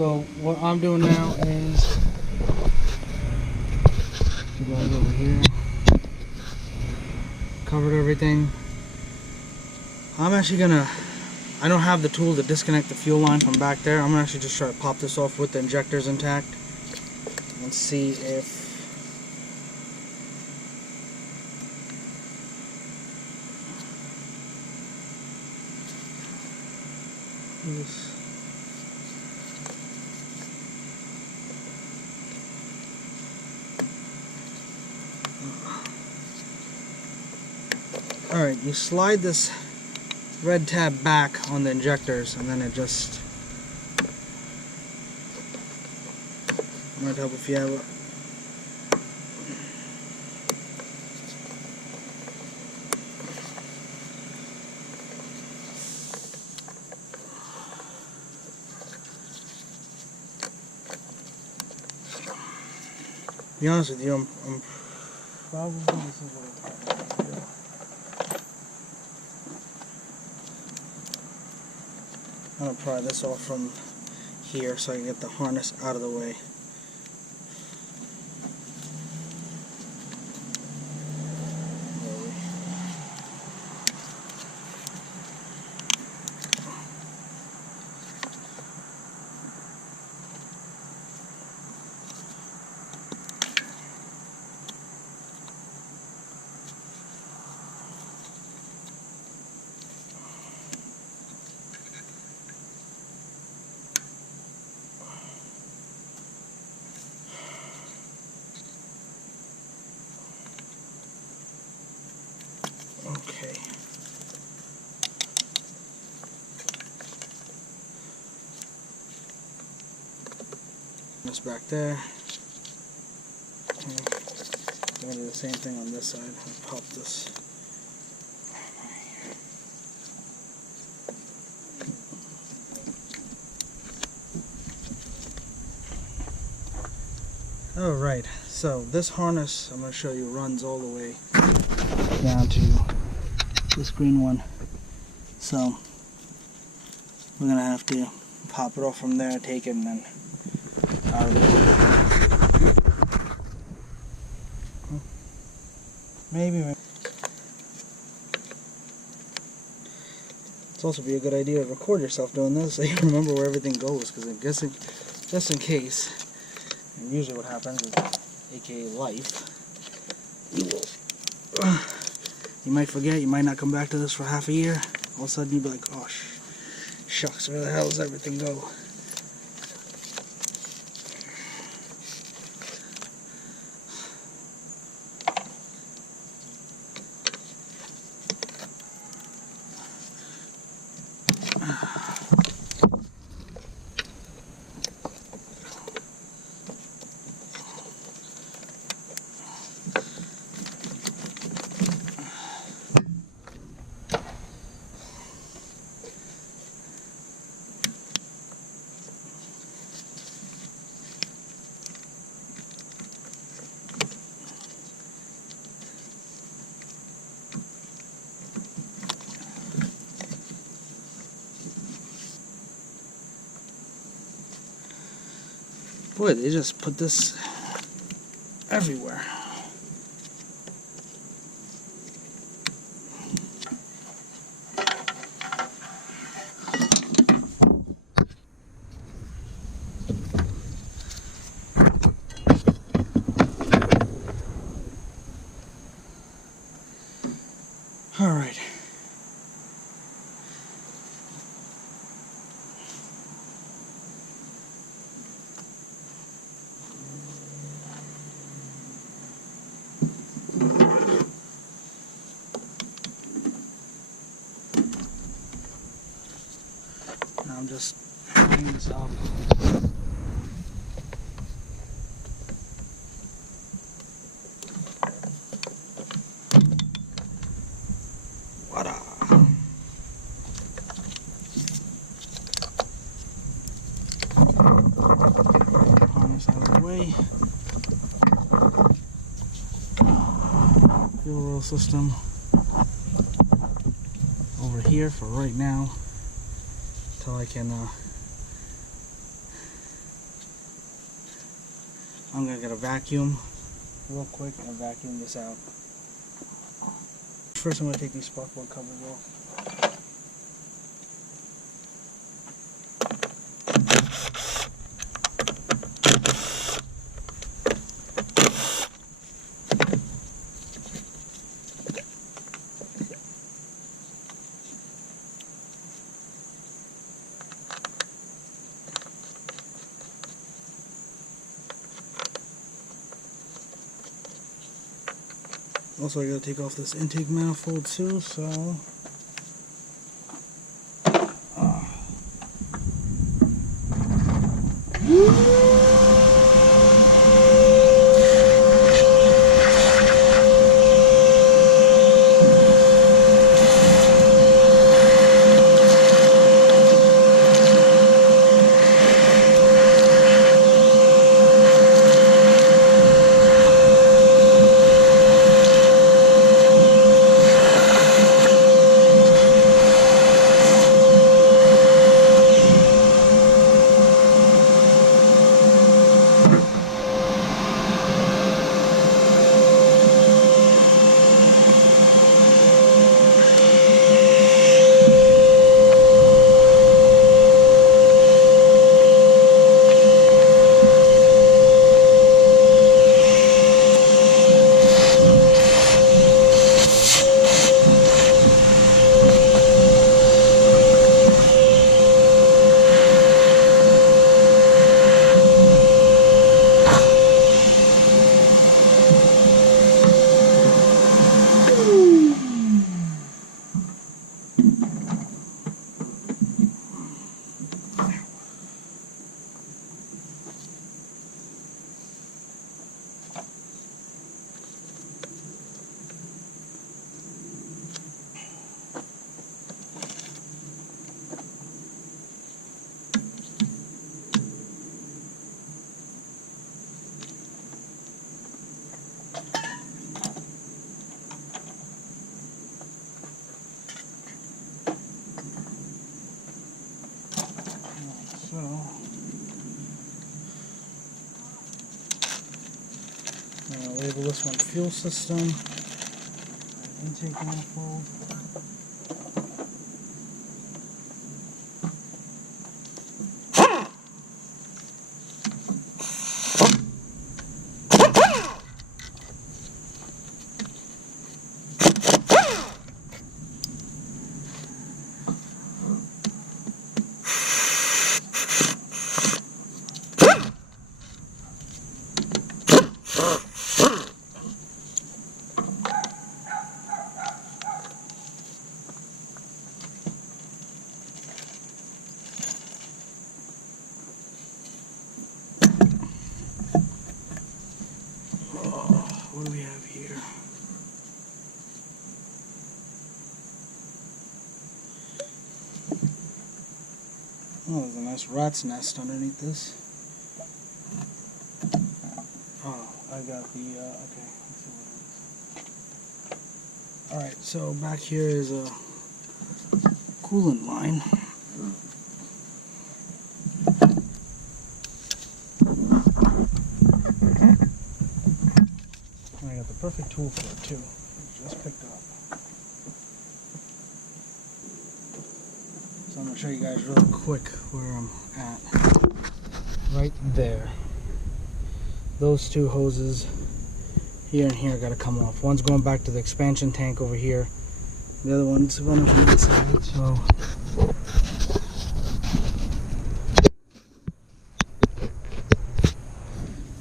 So what I'm doing now is, you guys over here, covered everything. I'm actually gonna, I don't have the tool to disconnect the fuel line from back there. I'm gonna actually just try to pop this off with the injectors intact and see if this. Alright, you slide this red tab back on the injectors and then it just might help if you have a to be honest with you, I'm probably, this is what I'm trying to do. I'm going to pry this off from here so I can get the harness out of the way. Okay. This back there. Okay. I'm going to do the same thing on this side. I'll pop this. Alright, so this harness, I'm going to show you, runs all the way down to this green one. So we're going to have to pop it off from there, take it, and then out of there. Maybe. It's also be a good idea to record yourself doing this so you remember where everything goes, because I'm guessing, just in case, and usually what happens is, aka life, you might forget, you might not come back to this for half a year. All of a sudden you'll be like, oh shucks, where the hell does everything go? Boy, they just put this everywhere. All right. I'm just hanging this up. Voila. Harness out of the way. Fuel oil system over here for right now. Until I can I'm going to get a vacuum real quick and vacuum this out. First I'm going to take these sparkboard covers off. Also, I gotta take off this intake manifold too, so I'm going to label this one fuel system, intake manifold. What do we have here? Oh, there's a nice rat's nest underneath this. Oh, I got the, okay, let's see what it is. Alright, so back here is a coolant line. I got the perfect tool for it too. Just picked up. So I'm going to show you guys real quick where I'm at. Right there. Those two hoses here and here got to come off. One's going back to the expansion tank over here. The other one's running from this side. So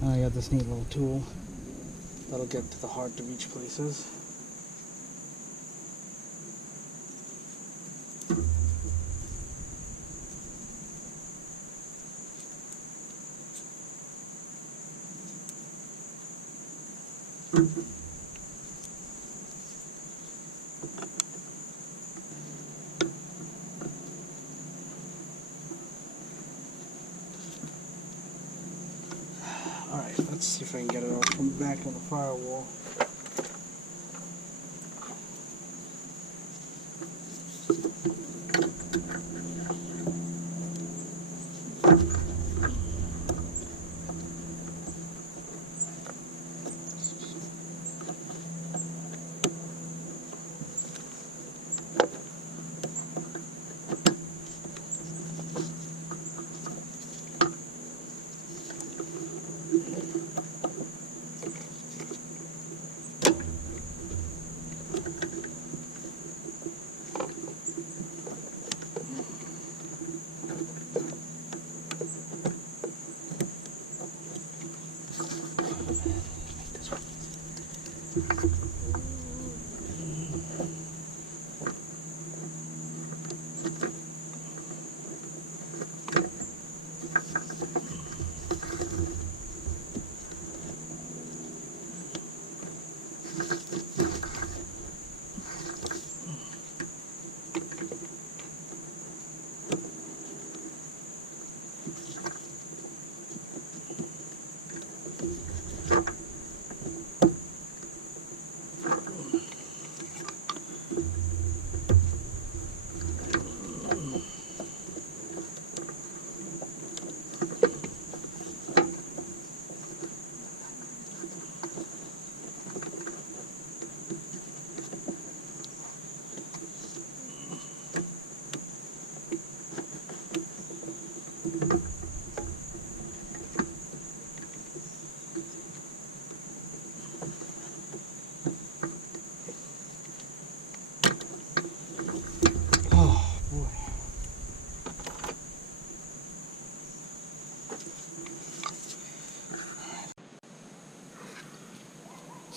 now I got this neat little tool that'll get to the hard to reach places. Alright, let's see if I can get it all from back on the firewall.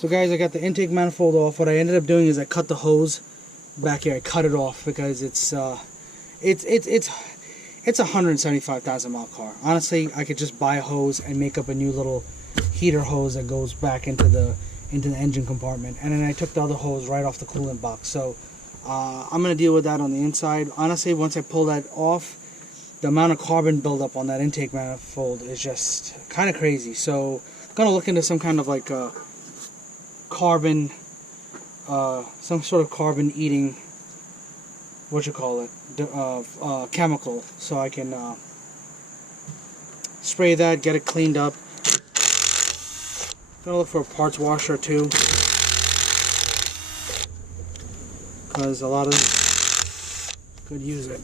So guys, I got the intake manifold off. What I ended up doing is I cut the hose back here. I cut it off because it's a 175,000 mile car. Honestly, I could just buy a hose and make up a new little heater hose that goes back into the engine compartment. And then I took the other hose right off the coolant box. So I'm going to deal with that on the inside. Honestly, once I pull that off, the amount of carbon buildup on that intake manifold is just kind of crazy. So I'm going to look into some kind of like carbon, some sort of carbon eating, chemical, so I can spray that, get it cleaned up. I'm gonna look for a parts washer too, because a lot of them could use it.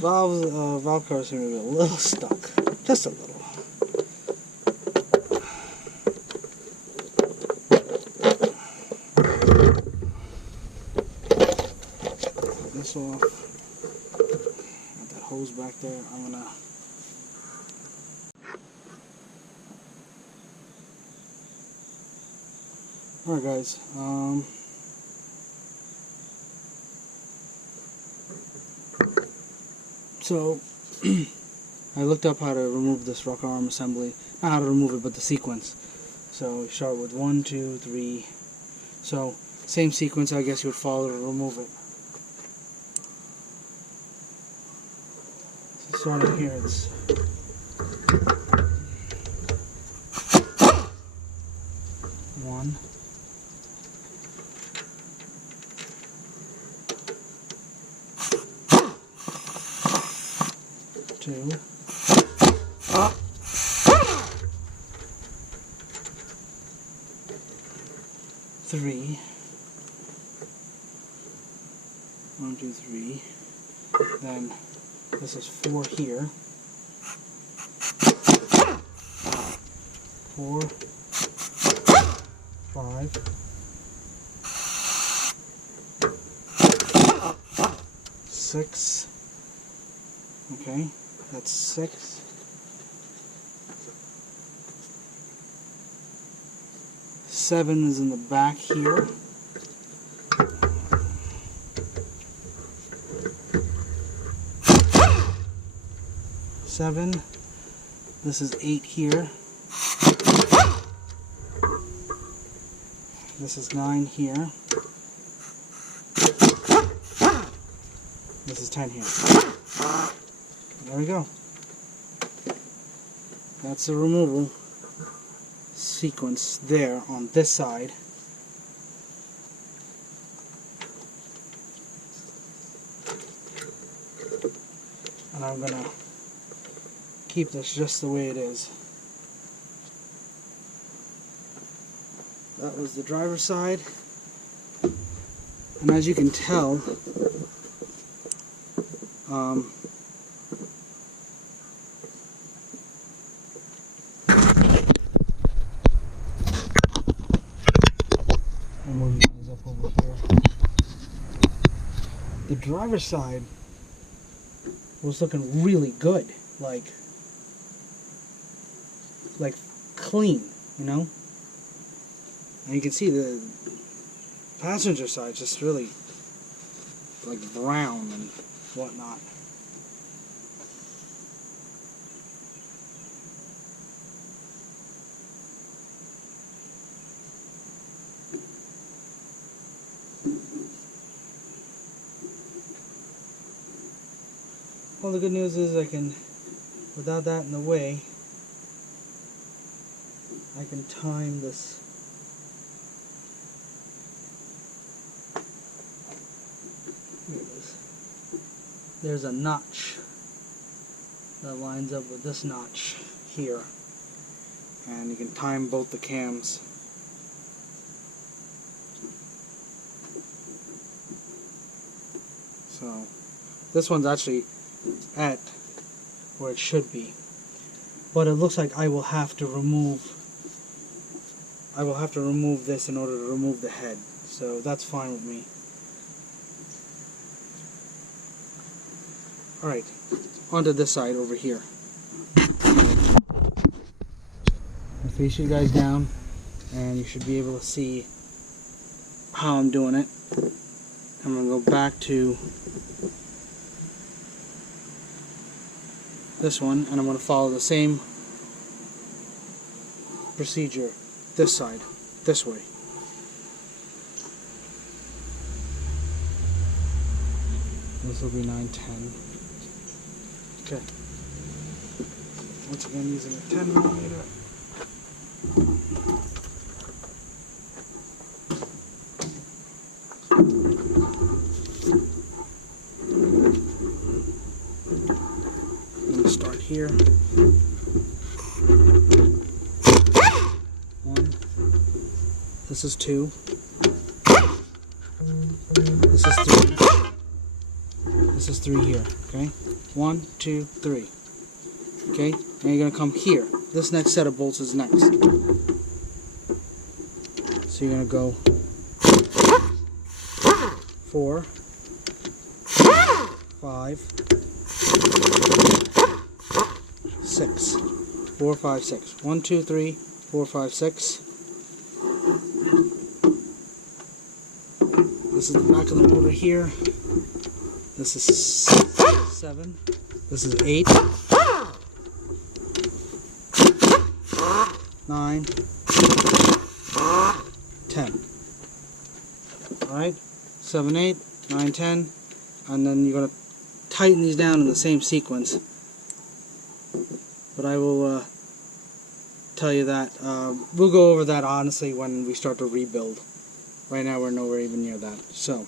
Valve cover seems to be a little stuck, just a little. Put this off. Got that hose back there. I'm gonna. All right, guys. So, I looked up how to remove this rocker arm assembly. Not how to remove it, but the sequence. So, you start with 1, 2, 3. So, same sequence I guess you would follow to remove it. So, starting here, it's 1. 2. 3. 1, 2, 3. Then this is 4 here. 4, 5, 6. Okay, that's 6. 7 is in the back here. 7. This is 8 here. This is 9 here. This is 10 here. There we go. That's the removal sequence there on this side. And I'm going to keep this just the way it is. That was the driver's side. And as you can tell, I'm moving these up over here. The driver's side was looking really good, like clean, you know. And you can see the passenger side just really like brown and whatnot. Well, the good news is I can, without that in the way, I can time this. Here it is. There's a notch that lines up with this notch here, and you can time both the cams. So this one's actually at where it should be, but it looks like I will have to remove this in order to remove the head, so that's fine with me. Alright, onto this side over here. I'll face you guys down and you should be able to see how I'm doing it. I'm going to go back to this one and I'm going to follow the same procedure this side, this way. This will be 9/10. Okay. Once again using a 10mm. I'm going to start here. 1. This is 2. This is 3. This is 3 here. Okay. 1, 2, 3. Okay. And you're going to come here. This next set of bolts is next. So you're going to go 4, 5, 6. 4, 5, 6. 1, 2, 3, 4, 5, 6. This is the back of the motor here. This is 7. This is 8. 9. 10. Alright? 7, 8, 9, 10. And then you're going to tighten these down in the same sequence. But I will tell you that. We'll go over that honestly when we start to rebuild. Right now we're nowhere even near that. So.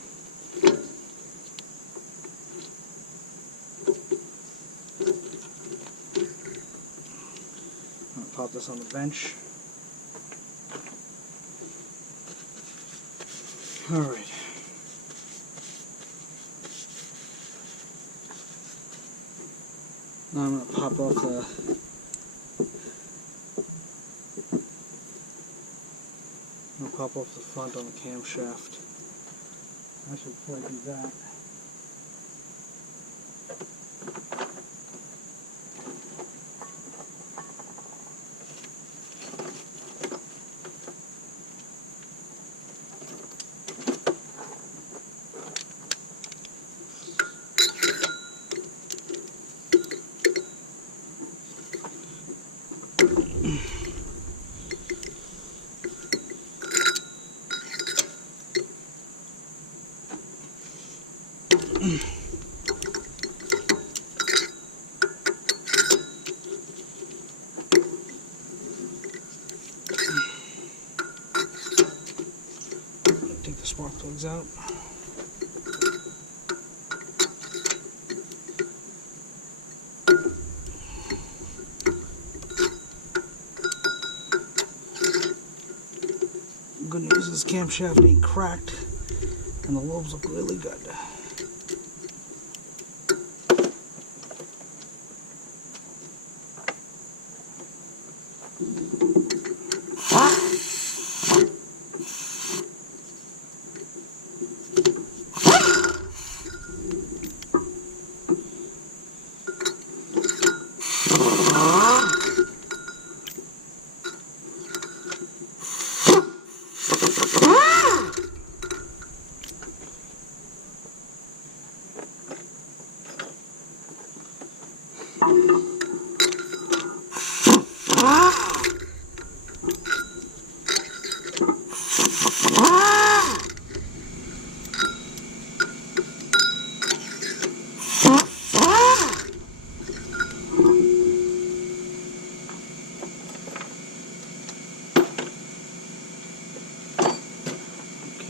I'm going to pop this on the bench. Alright. Now I'm going to pop off the front on the camshaft. Actually, before I do that, spark plugs out. Good news is camshaft ain't cracked and the lobes look really good.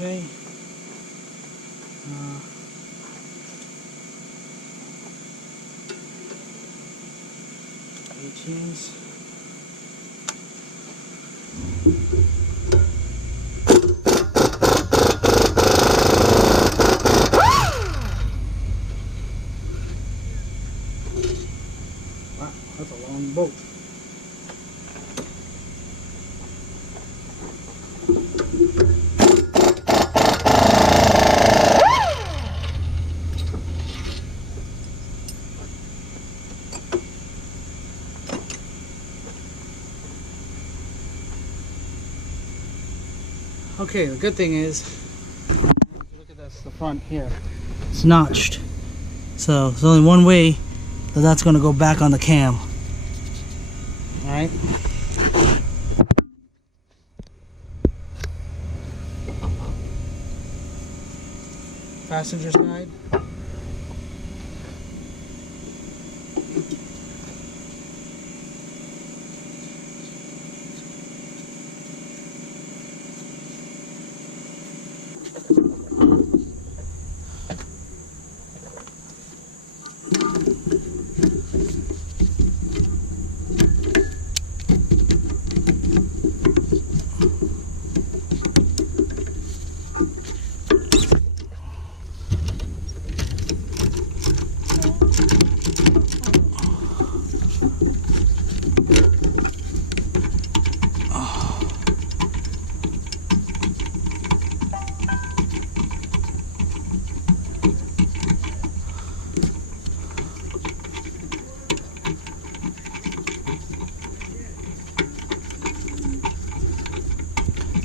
Okay. 18s. Wow, that's a long bolt. Okay, the good thing is, look at this, the front here, it's notched. So there's only one way that that's going to go back on the cam. Alright? Passenger side.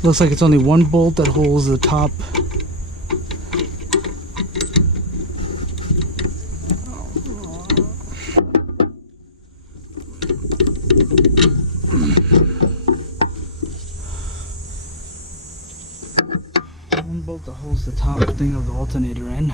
Looks like it's only one bolt that holds the top. One bolt that holds the top thing of the alternator in.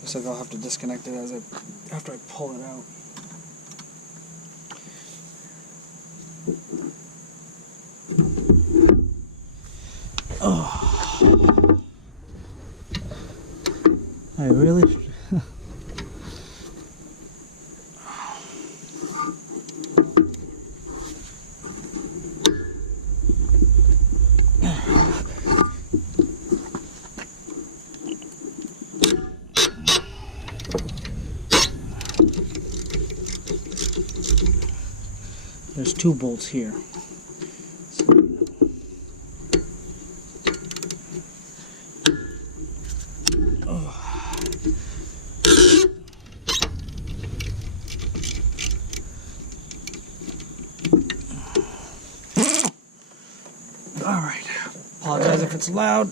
Looks like I'll have to disconnect it after I pull it out. Oh, I really. There's two bolts here. if it's loud.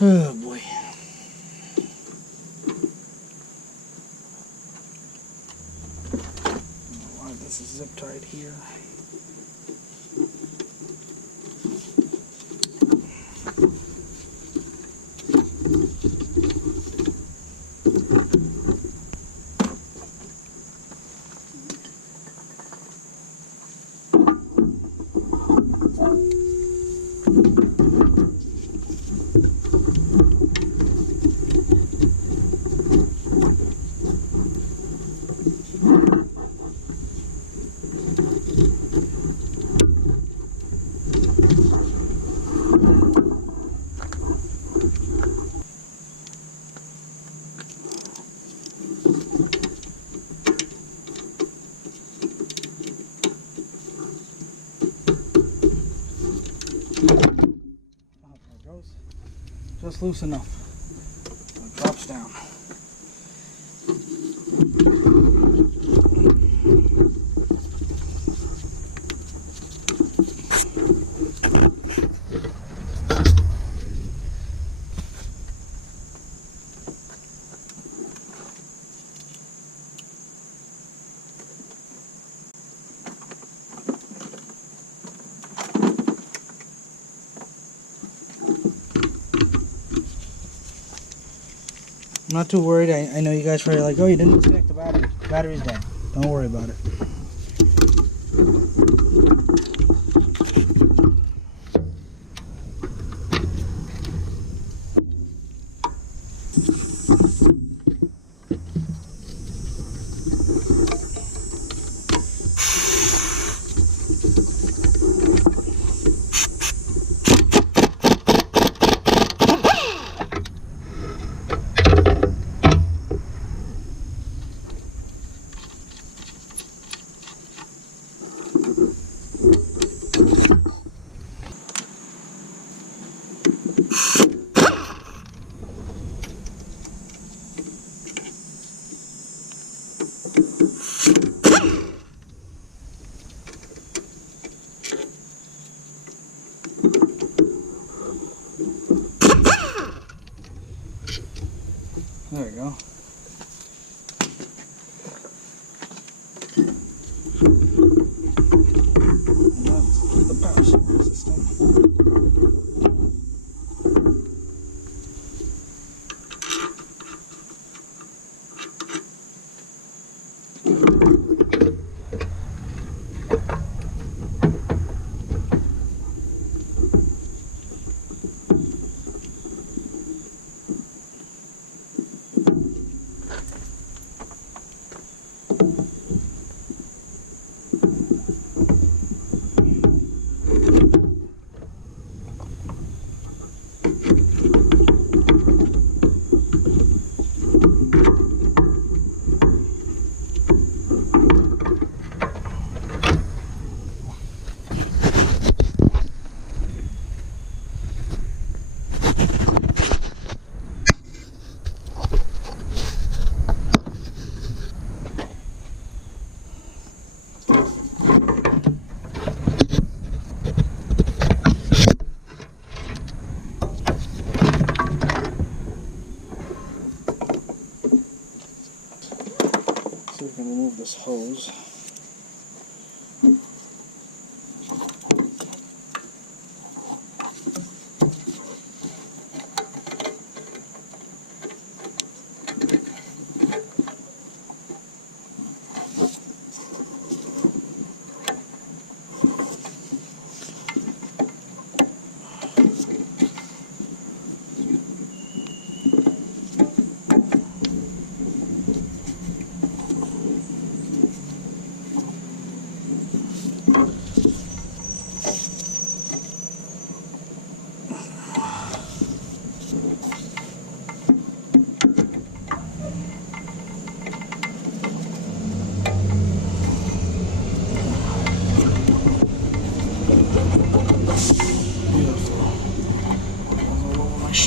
Oh boy. Why this is zip tied here. Just loose enough. So it drops down. I'm not too worried. I know you guys are like, oh, you didn't disconnect the battery. The battery's dead. Don't worry about it. There we go. And that's the power supply system. See if we can remove this hose.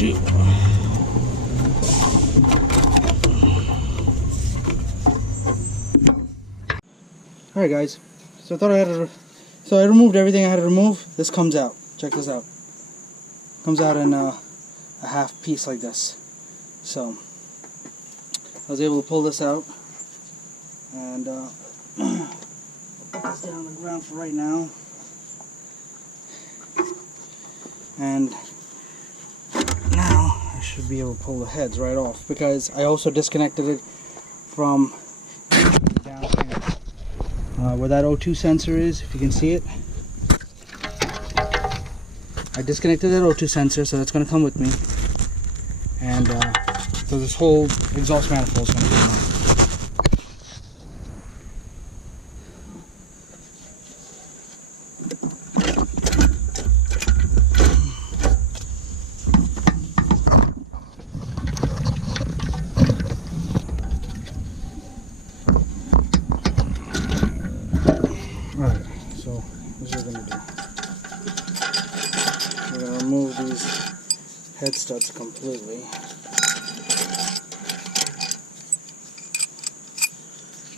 shoot. Alright guys, so I removed everything I had to remove. This comes out. Check this out. Comes out in a half piece like this. So I was able to pull this out and put this down on the ground for right now. And now I should be able to pull the heads right off, because I also disconnected it from down here. Where that O2 sensor is, if you can see it. I disconnected that O2 sensor, so that's going to come with me. And so this whole exhaust manifold is going to be mine. Alright, so this is what we're going to do. We're going to remove these head studs completely.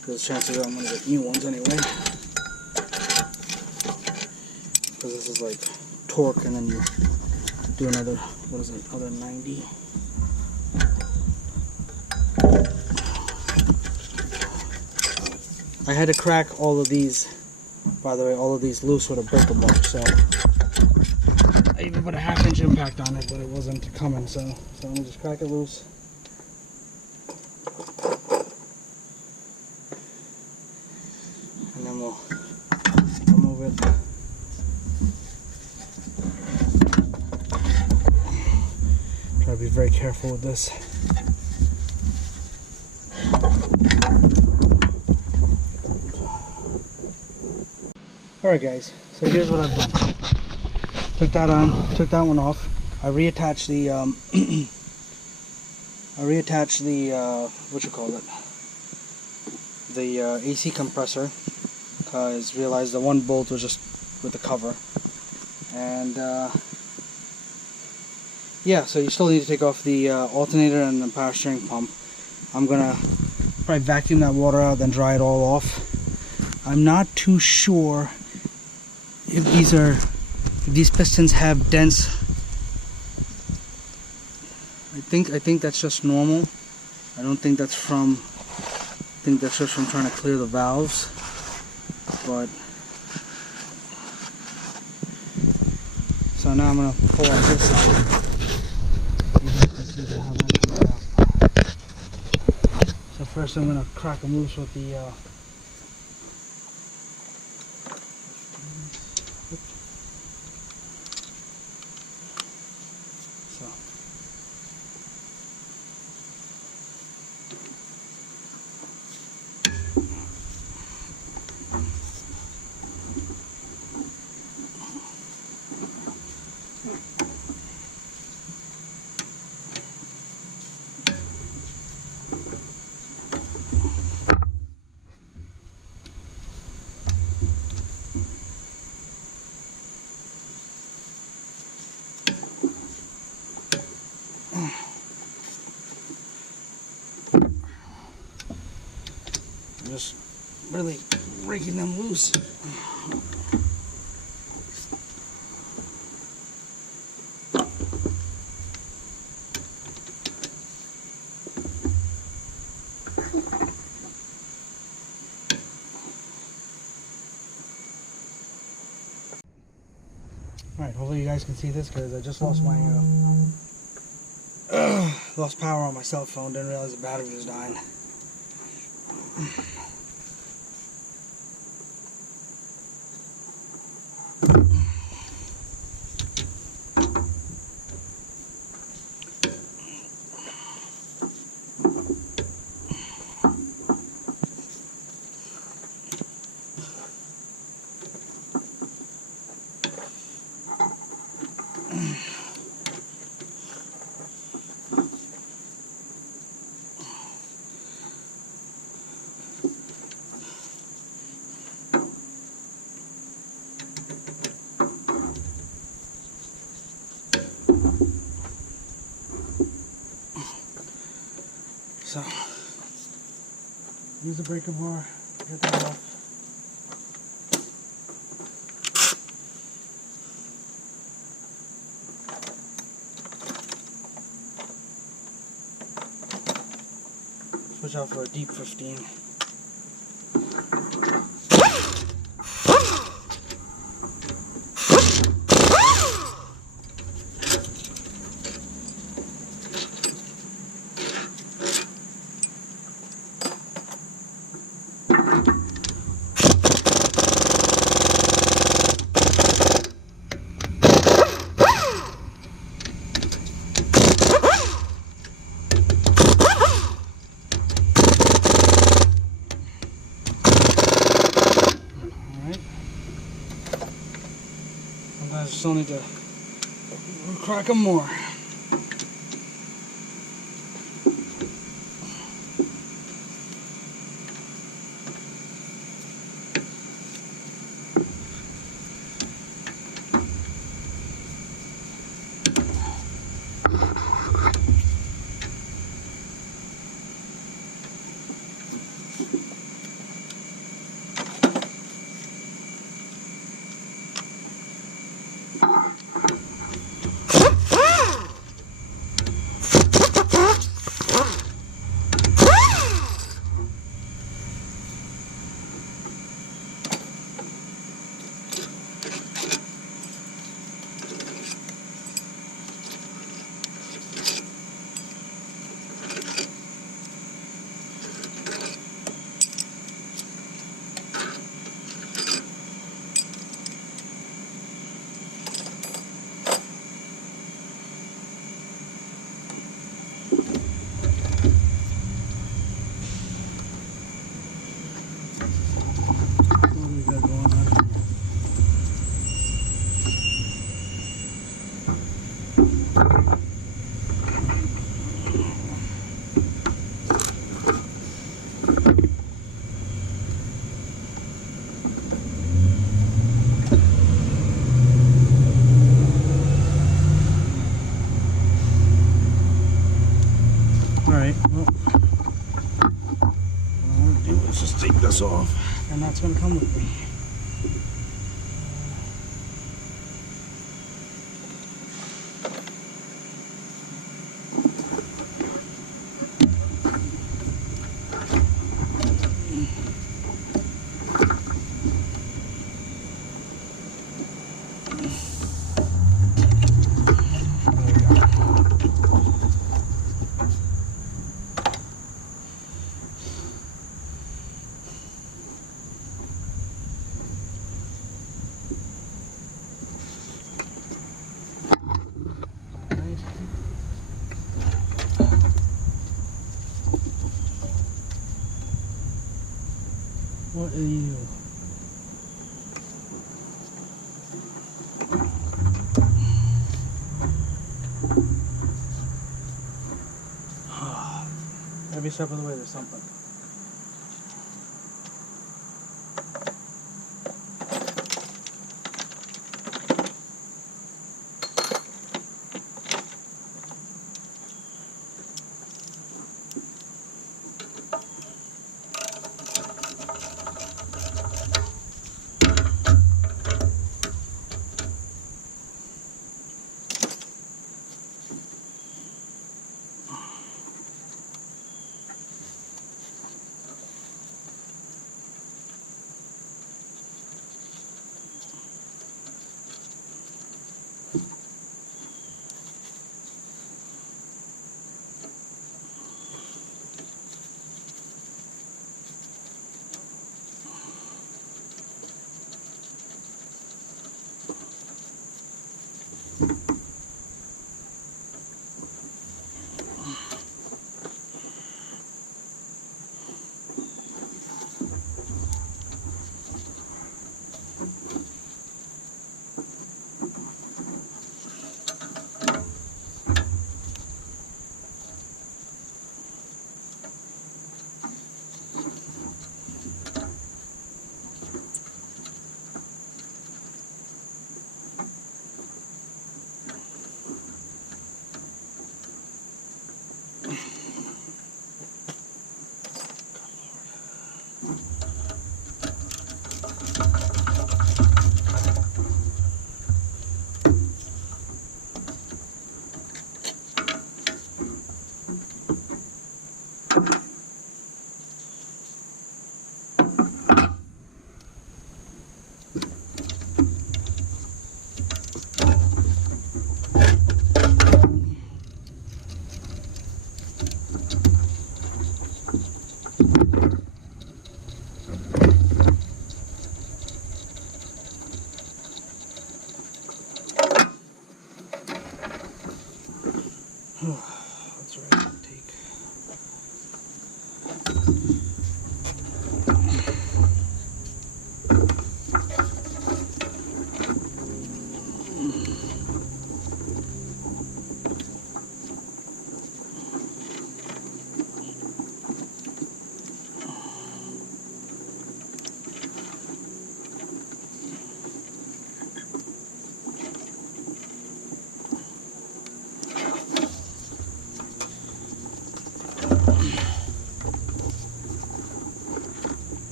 Because chances are I'm going to get new ones anyway. Because this is like torque, and then you do another, what is it, another 90. I had to crack all of these, by the way, all of these loose with a breaker bar, so I even put a 1/2 inch impact on it, but it wasn't coming, so I'm going to just crack it loose. And then we'll remove it. Try to be very careful with this. Alright guys, so here's what I've done. Took that one off. I reattached the what you call it? The AC compressor, because realized the one bolt was just with the cover. And yeah, so you still need to take off the alternator and the power steering pump. I'm gonna probably vacuum that water out, then dry it all off. I'm not too sure if these pistons have dents. I think that's just normal. I don't think that's from, I think that's just from trying to clear the valves. But so now I'm gonna pull out this side. So first I'm gonna crack them loose with the just really breaking them loose. Alright, hopefully you guys can see this, because I just lost my lost power on my cell phone. Didn't realize the battery was dying. So use the breaker bar, get that off. Switch out for a deep 15. Sometimes you still need to crack them more. Alright, well, what I'm going to do is just take this off, and that's going to come with me. What are you? Every step of the way there's something.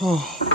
Oh.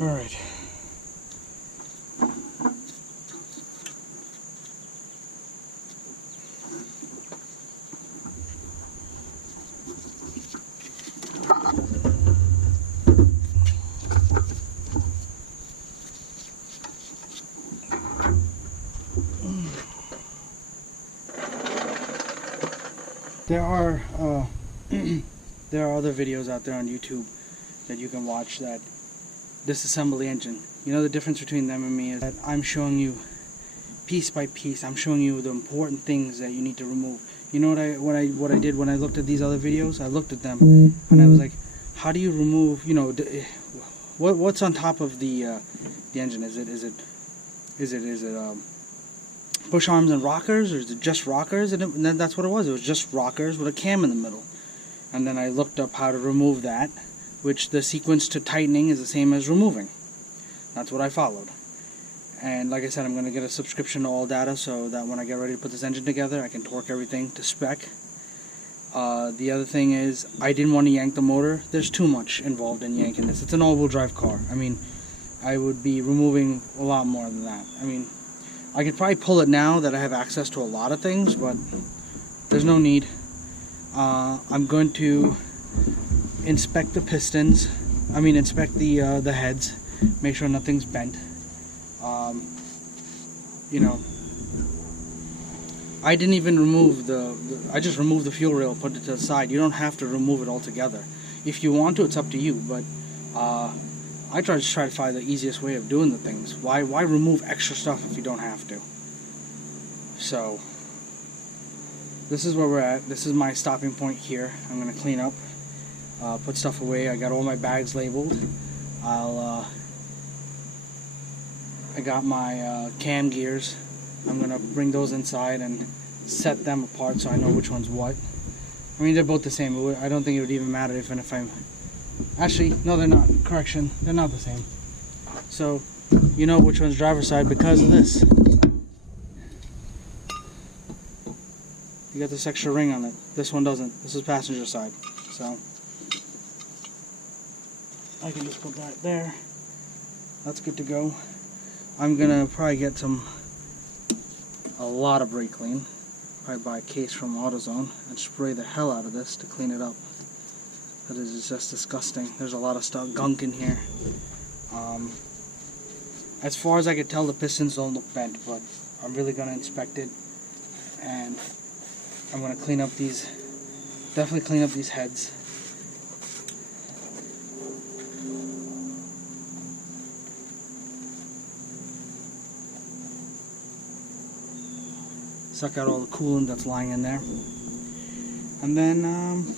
All right. There are other videos out there on YouTube that you can watch that disassemble the engine. You know, the difference between them and me is that I'm showing you piece by piece. I'm showing you the important things that you need to remove. You know what I did when I looked at these other videos? I looked at them and I was like, how do you remove, you know, what's on top of the engine? Is it push arms and rockers, or is it just rockers? And then that's what it was. It was just rockers with a cam in the middle. And then I looked up how to remove that, which the sequence to tightening is the same as removing. That's what I followed. And like I said, I'm going to get a subscription to All Data so that when I get ready to put this engine together, I can torque everything to spec. The other thing is, I didn't want to yank the motor. There's too much involved in yanking this. It's an all-wheel drive car. I mean, I would be removing a lot more than that. I mean, I could probably pull it now that I have access to a lot of things, but there's no need. I'm going to inspect the pistons. Inspect the heads. Make sure nothing's bent. You know, I didn't even remove I just removed the fuel rail, put it to the side. You don't have to remove it altogether. If you want to, it's up to you, but I try to find the easiest way of doing the things. Why remove extra stuff if you don't have to? So this is where we're at. This is my stopping point here. I'm going to clean up, put stuff away. I got all my bags labeled. I got my cam gears. I'm going to bring those inside and set them apart so I know which one's what. I mean, they're both the same. I don't think it would even matter if I'm... Actually, no, they're not. Correction, they're not the same. So, you know which one's driver's side because of this. You got this extra ring on it. This one doesn't. This is passenger side. So, I can just put that there. That's good to go. I'm gonna probably get a lot of brake clean. Probably buy a case from AutoZone and spray the hell out of this to clean it up. That is just disgusting. There's a lot of stuff, gunk in here. as far as I could tell, the pistons don't look bent, but I'm really going to inspect it, and I'm going to clean up these, definitely clean up these heads. Suck out all the coolant that's lying in there. And then,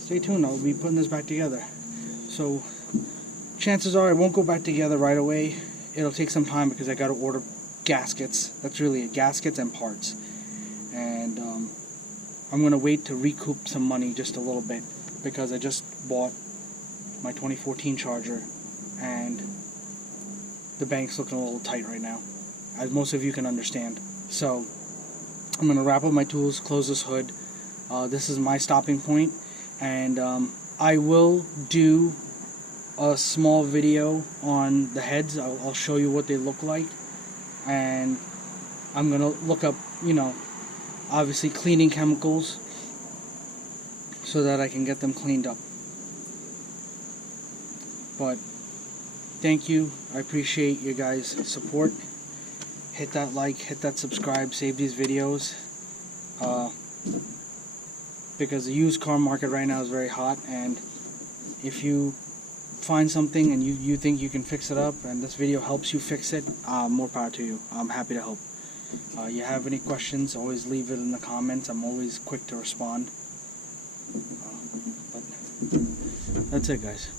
stay tuned, I'll be putting this back together. So, chances are it won't go back together right away. It'll take some time because I got to order gaskets. That's really it, gaskets and parts. And I'm going to wait to recoup some money just a little bit because I just bought my 2014 Charger and the bank's looking a little tight right now, as most of you can understand. So I'm going to wrap up my tools, close this hood. This is my stopping point, and I will do a small video on the heads. I'll show you what they look like, and I'm going to look up, you know, obviously cleaning chemicals so that I can get them cleaned up. But thank you, I appreciate you guys' support. Hit that like, hit that subscribe, save these videos, because the used car market right now is very hot, and if you find something and you think you can fix it up and this video helps you fix it, more power to you. I'm happy to help. You have any questions, always leave it in the comments. I'm always quick to respond. But that's it, guys.